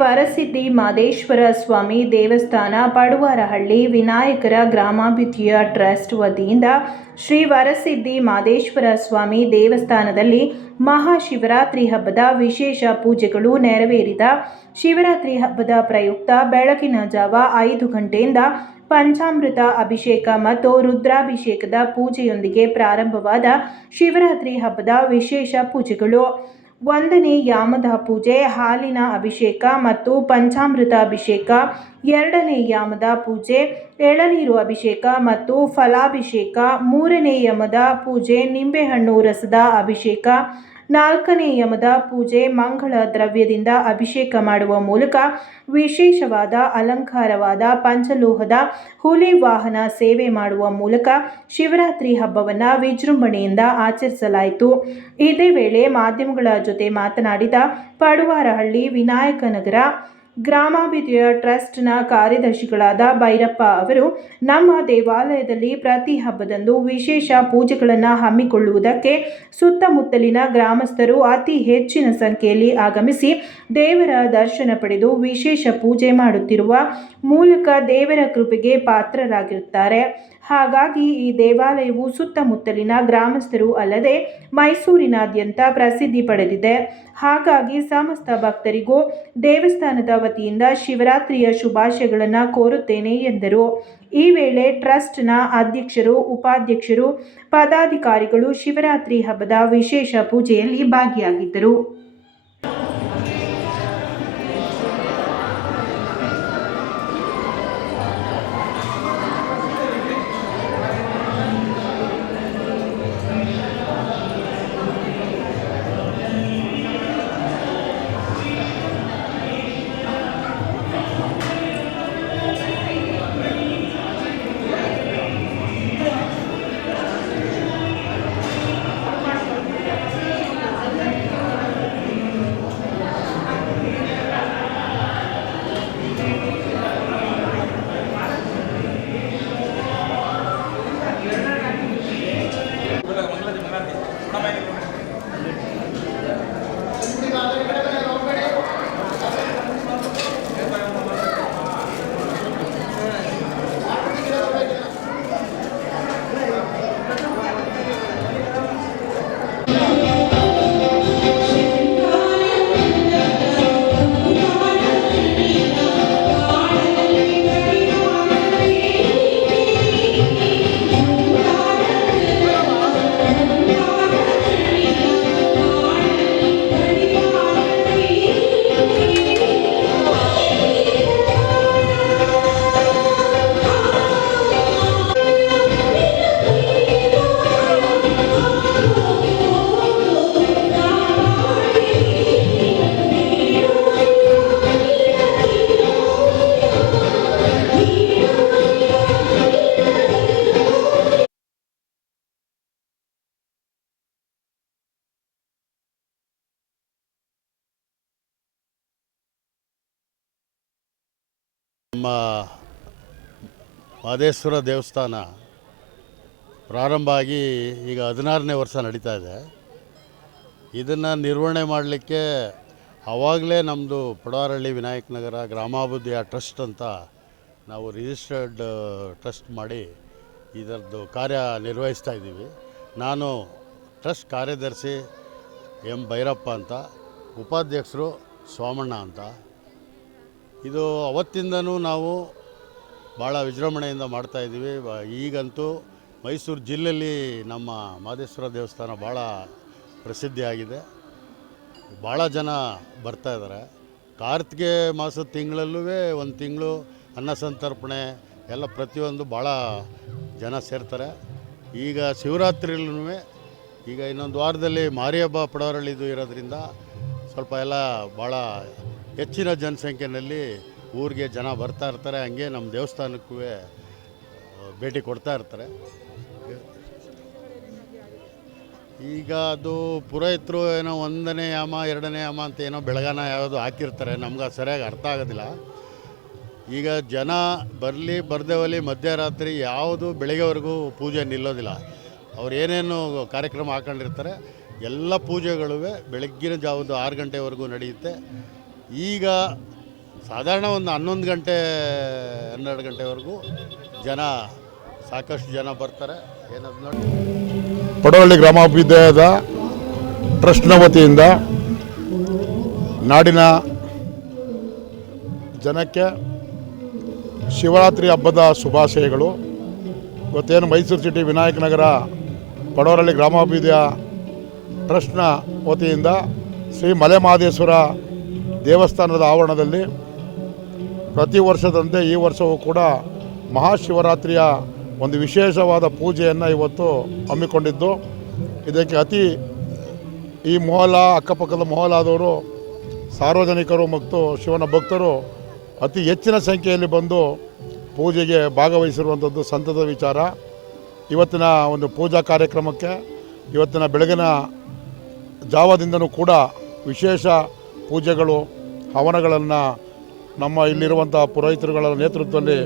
ವರಸಿದ್ದಿ ಮಾದೇಶ್ವರ ಸ್ವಾಮಿ ದೇವಸ್ಥಾನ ಪಡುವಾರಹಳ್ಳಿ ವಿನಾಯಕರ ಗ್ರಾಮಾಭಿವೃದ್ಧಿಯ ಟ್ರಸ್ಟ್ ವತಿಯಿಂದ ಶ್ರೀ ವರಸಿದ್ದಿ ಮಾದೇಶ್ವರ ಸ್ವಾಮಿ ದೇವಸ್ಥಾನದಲ್ಲಿ ಮಹಾಶಿವರಾತ್ರಿ ಹಬ್ಬದ ವಿಶೇಷ ಪೂಜೆಗಳು ನೆರವೇರಿದ ಶಿವರಾತ್ರಿ ಹಬ್ಬದ ಪ್ರಯುಕ್ತ ಬೆಳಗಿನ ಜಾವ 5 ಗಂಟೆಯಿಂದ ಪಂಚಾಮೃತ ಅಭಿಷೇಕ ಮತ್ತು ರುದ್ರಾಭಿಷೇಕದ ಪೂಜೆಯೊಂದಿಗೆ ಪ್ರಾರಂಭವಾದ ಶಿವರಾತ್ರಿ ಹಬ್ಬದ ವಿಶೇಷ ಪೂಜೆಗಳು. 1ನೇ ಯಾಮದ ಪೂಜೆ ಹಾಲಿನ ಅಭಿಷೇಕ ಮತ್ತು ಪಂಚಾಮೃತ ಅಭಿಷೇಕ, 2ನೇ ಯಾಮದ ಪೂಜೆ ಎಳನೀರು ಅಭಿಷೇಕ ಮತ್ತು ಫಲಾಭಿಷೇಕ, 3ನೇ ಯಮದ ಪೂಜೆ ನಿಂಬೆಹಣ್ಣು ರಸದ ಅಭಿಷೇಕ, 4ನೇ ಯಮದ ಪೂಜೆ ಮಂಗಳ ದ್ರವ್ಯದಿಂದ ಅಭಿಷೇಕ ಮಾಡುವ ಮೂಲಕ ವಿಶೇಷವಾದ ಅಲಂಕಾರವಾದ ಪಂಚಲೋಹದ ಹುಲಿ ವಾಹನ ಸೇವೆ ಮಾಡುವ ಮೂಲಕ ಶಿವರಾತ್ರಿ ಹಬ್ಬವನ್ನು ವಿಜೃಂಭಣೆಯಿಂದ ಆಚರಿಸಲಾಯಿತು. ಇದೇ ವೇಳೆ ಮಾಧ್ಯಮಗಳ ಜೊತೆ ಮಾತನಾಡಿದ ಪಡುವಾರಹಳ್ಳಿ ವಿನಾಯಕನಗರ ಗ್ರಾಮಾಭಿವೃದ್ಧಿಯ ಟ್ರಸ್ಟ್ನ ಕಾರ್ಯದರ್ಶಿಗಳಾದ ಭೈರಪ್ಪ ಅವರು, ನಮ್ಮ ದೇವಾಲಯದಲ್ಲಿ ಪ್ರತಿ ಹಬ್ಬದಂದು ವಿಶೇಷ ಪೂಜೆಗಳನ್ನು ಹಮ್ಮಿಕೊಳ್ಳುವುದಕ್ಕೆ ಸುತ್ತಮುತ್ತಲಿನ ಗ್ರಾಮಸ್ಥರು ಅತಿ ಹೆಚ್ಚಿನ ಸಂಖ್ಯೆಯಲ್ಲಿ ಆಗಮಿಸಿ ದೇವರ ದರ್ಶನ ಪಡೆದು ವಿಶೇಷ ಪೂಜೆ ಮಾಡುತ್ತಿರುವ ಮೂಲಕ ದೇವರ ಕೃಪೆಗೆ ಪಾತ್ರರಾಗಿರುತ್ತಾರೆ. ಹಾಗಾಗಿ ಈ ದೇವಾಲಯವು ಸುತ್ತಮುತ್ತಲಿನ ಗ್ರಾಮಸ್ಥರು ಅಲ್ಲದೆ ಮೈಸೂರಿನಾದ್ಯಂತ ಪ್ರಸಿದ್ಧಿ ಪಡೆದಿದೆ. ಹಾಗಾಗಿ ಸಮಸ್ತ ಭಕ್ತರಿಗೂ ದೇವಸ್ಥಾನದ ವತಿಯಿಂದ ಶಿವರಾತ್ರಿಯ ಶುಭಾಶಯಗಳನ್ನು ಕೋರುತ್ತೇನೆ ಎಂದರು. ಈ ವೇಳೆ ಟ್ರಸ್ಟ್ನ ಅಧ್ಯಕ್ಷರು, ಉಪಾಧ್ಯಕ್ಷರು, ಪದಾಧಿಕಾರಿಗಳು ಶಿವರಾತ್ರಿ ಹಬ್ಬದ ವಿಶೇಷ ಪೂಜೆಯಲ್ಲಿ ಭಾಗಿಯಾಗಿದ್ದರು. ನಮ್ಮ ಮಾದೇಶ್ವರ ದೇವಸ್ಥಾನ ಪ್ರಾರಂಭ ಆಗಿ ಈಗ 16ನೇ ವರ್ಷ ನಡೀತಾ ಇದೆ. ಇದನ್ನು ನಿರ್ವಹಣೆ ಮಾಡಲಿಕ್ಕೆ ಆವಾಗಲೇ ನಮ್ಮದು ಪಡುವಾರಹಳ್ಳಿ ವಿನಾಯಕನಗರ ಗ್ರಾಮಾಭಿವೃದ್ಧಿಯ ಟ್ರಸ್ಟ್ ಅಂತ ನಾವು ರಿಜಿಸ್ಟರ್ಡ್ ಟ್ರಸ್ಟ್ ಮಾಡಿ ಇದರದ್ದು ಕಾರ್ಯ ನಿರ್ವಹಿಸ್ತಾ ಇದ್ದೀವಿ. ನಾನು ಟ್ರಸ್ಟ್ ಕಾರ್ಯದರ್ಶಿ ಎಂ ಭೈರಪ್ಪ ಅಂತ, ಉಪಾಧ್ಯಕ್ಷರು ಸೋಮಣ್ಣ ಅಂತ. ಇದು ಅವತ್ತಿಂದನೂ ನಾವು ಭಾಳ ವಿಜೃಂಭಣೆಯಿಂದ ಮಾಡ್ತಾಯಿದ್ದೀವಿ. ಈಗಂತೂ ಮೈಸೂರು ಜಿಲ್ಲೆಯಲ್ಲಿ ನಮ್ಮ ಮಾದೇಶ್ವರ ದೇವಸ್ಥಾನ ಭಾಳ ಪ್ರಸಿದ್ಧಿಯಾಗಿದೆ. ಭಾಳ ಜನ ಬರ್ತಾಯಿದ್ದಾರೆ. ಕಾರ್ತಿಗೆ ಮಾಸದ ತಿಂಗಳಲ್ಲೂ ಒಂದು ತಿಂಗಳು ಅನ್ನ ಸಂತರ್ಪಣೆ ಎಲ್ಲ ಪ್ರತಿಯೊಂದು ಭಾಳ ಜನ ಸೇರ್ತಾರೆ. ಈಗ ಶಿವರಾತ್ರಿಯಲ್ಲೂ ಈಗ ಇನ್ನೊಂದು ವಾರದಲ್ಲಿ ಮಾರಿ ಹಬ್ಬ ಪಡುವಾರಹಳ್ಳಿದು ಇರೋದ್ರಿಂದ ಸ್ವಲ್ಪ ಎಲ್ಲ ಭಾಳ ಹೆಚ್ಚಿನ ಜನಸಂಖ್ಯೆಯಲ್ಲಿ ಊರಿಗೆ ಜನ ಬರ್ತಾ ಇರ್ತಾರೆ. ಹಂಗೆ ನಮ್ಮ ದೇವಸ್ಥಾನಕ್ಕೂ ಭೇಟಿ ಕೊಡ್ತಾ ಇರ್ತಾರೆ. ಈಗ ಅದು ಪುರೋಹಿತರು ಏನೋ 1ನೇ ಯಾಮ 2ನೇ ಯಾಮ ಅಂತ ಏನೋ ಬೆಳಗಾನ ಯಾವುದು ಹಾಕಿರ್ತಾರೆ. ನಮ್ಗೆ ಅದು ಸರಿಯಾಗಿ ಅರ್ಥ ಆಗೋದಿಲ್ಲ. ಈಗ ಜನ ಬರಲಿ ಬರ್ದೇವಲ್ಲಿ ಮಧ್ಯರಾತ್ರಿ ಯಾವುದು ಬೆಳಗ್ಗೆವರೆಗೂ ಪೂಜೆ ನಿಲ್ಲೋದಿಲ್ಲ. ಅವ್ರು ಏನೇನು ಕಾರ್ಯಕ್ರಮ ಹಾಕೊಂಡಿರ್ತಾರೆ ಎಲ್ಲ ಪೂಜೆಗಳು ಬೆಳಗ್ಗಿನ ಜಾವದ 6 ಗಂಟೆವರೆಗೂ ನಡೆಯುತ್ತೆ. ಈಗ ಸಾಧಾರಣ ಒಂದು 11 ಗಂಟೆ 12 ಗಂಟೆವರೆಗೂ ಸಾಕಷ್ಟು ಜನ ಬರ್ತಾರೆ. ಏನದು ನೋಡಿ, ಪಡವಳ್ಳಿ ಗ್ರಾಮಾಭ್ಯುದಯದ ಟ್ರಸ್ಟ್ನ ವತಿಯಿಂದ ನಾಡಿನ ಜನಕ್ಕೆ ಶಿವರಾತ್ರಿ ಹಬ್ಬದ ಶುಭಾಶಯಗಳು. ಇವತ್ತೇನು ಮೈಸೂರು ಸಿಟಿ ವಿನಾಯಕ ನಗರ ಪಡವರಳ್ಳಿ ಗ್ರಾಮಾಭ್ಯುದಯ ಟ್ರಸ್ಟ್ನ ವತಿಯಿಂದ ಶ್ರೀ ಮಲೆಮಹದೇಶ್ವರ ದೇವಸ್ಥಾನದ ಆವರಣದಲ್ಲಿ ಪ್ರತಿ ವರ್ಷದಂತೆ ಈ ವರ್ಷವೂ ಕೂಡ ಮಹಾಶಿವರಾತ್ರಿಯ ಒಂದು ವಿಶೇಷವಾದ ಪೂಜೆಯನ್ನು ಇವತ್ತು ಹಮ್ಮಿಕೊಂಡಿದ್ದು, ಇದಕ್ಕೆ ಈ ಮೊಹಲ್ಲಾ ಅಕ್ಕಪಕ್ಕದ ಮೊಹಲ್ಲಾದವರು ಸಾರ್ವಜನಿಕರು ಮತ್ತು ಶಿವನ ಭಕ್ತರು ಅತಿ ಹೆಚ್ಚಿನ ಸಂಖ್ಯೆಯಲ್ಲಿ ಬಂದು ಪೂಜೆಗೆ ಭಾಗವಹಿಸಿರುವಂಥದ್ದು ಸಂತದ ವಿಚಾರ. ಇವತ್ತಿನ ಒಂದು ಪೂಜಾ ಕಾರ್ಯಕ್ರಮಕ್ಕೆ ಇವತ್ತಿನ ಬೆಳಗಿನ ಜಾವದಿಂದನೂ ಕೂಡ ವಿಶೇಷ ಪೂಜೆಗಳು ಹವನಗಳನ್ನು ನಮ್ಮ ಇಲ್ಲಿರುವಂಥ ಪುರೋಹಿತರುಗಳ ನೇತೃತ್ವದಲ್ಲಿ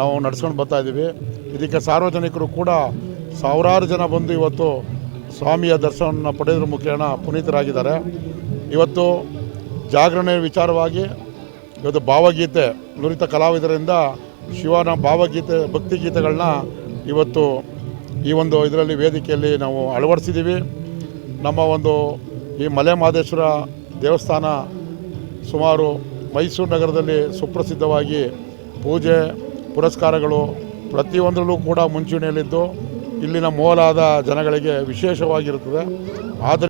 ನಾವು ನಡೆಸ್ಕೊಂಡು ಬರ್ತಾಯಿದ್ದೀವಿ. ಇದಕ್ಕೆ ಸಾರ್ವಜನಿಕರು ಕೂಡ ಸಾವಿರಾರು ಜನ ಬಂದು ಇವತ್ತು ಸ್ವಾಮಿಯ ದರ್ಶನವನ್ನು ಪಡೆಯೋದ್ರ ಮುಖೇನ ಪುನೀತರಾಗಿದ್ದಾರೆ. ಇವತ್ತು ಜಾಗರಣೆ ವಿಚಾರವಾಗಿ ಇವತ್ತು ಭಾವಗೀತೆ ನುರಿತ ಕಲಾವಿದರಿಂದ ಶಿವನ ಭಾವಗೀತೆ ಭಕ್ತಿಗೀತೆಗಳನ್ನ ಇವತ್ತು ಈ ಒಂದು ಇದರಲ್ಲಿ ವೇದಿಕೆಯಲ್ಲಿ ನಾವು ಅಳವಡಿಸಿದ್ದೀವಿ. ನಮ್ಮ ಒಂದು ಈ ಮಲೆಮಹದೇಶ್ವರ ದೇವಸ್ಥಾನ ಸುಮಾರು ಮೈಸೂರು ನಗರದಲ್ಲಿ ಸುಪ್ರಸಿದ್ಧವಾಗಿ ಪೂಜೆ ಪುರಸ್ಕಾರಗಳು ಪ್ರತಿಯೊಂದರಲ್ಲೂ ಕೂಡ ಮುಂಚೂಣಿಯಲ್ಲಿದ್ದು ಇಲ್ಲಿನ ಮೂಲದ ಜನಗಳಿಗೆ ವಿಶೇಷವಾಗಿರುತ್ತದೆ. ಆದರೆ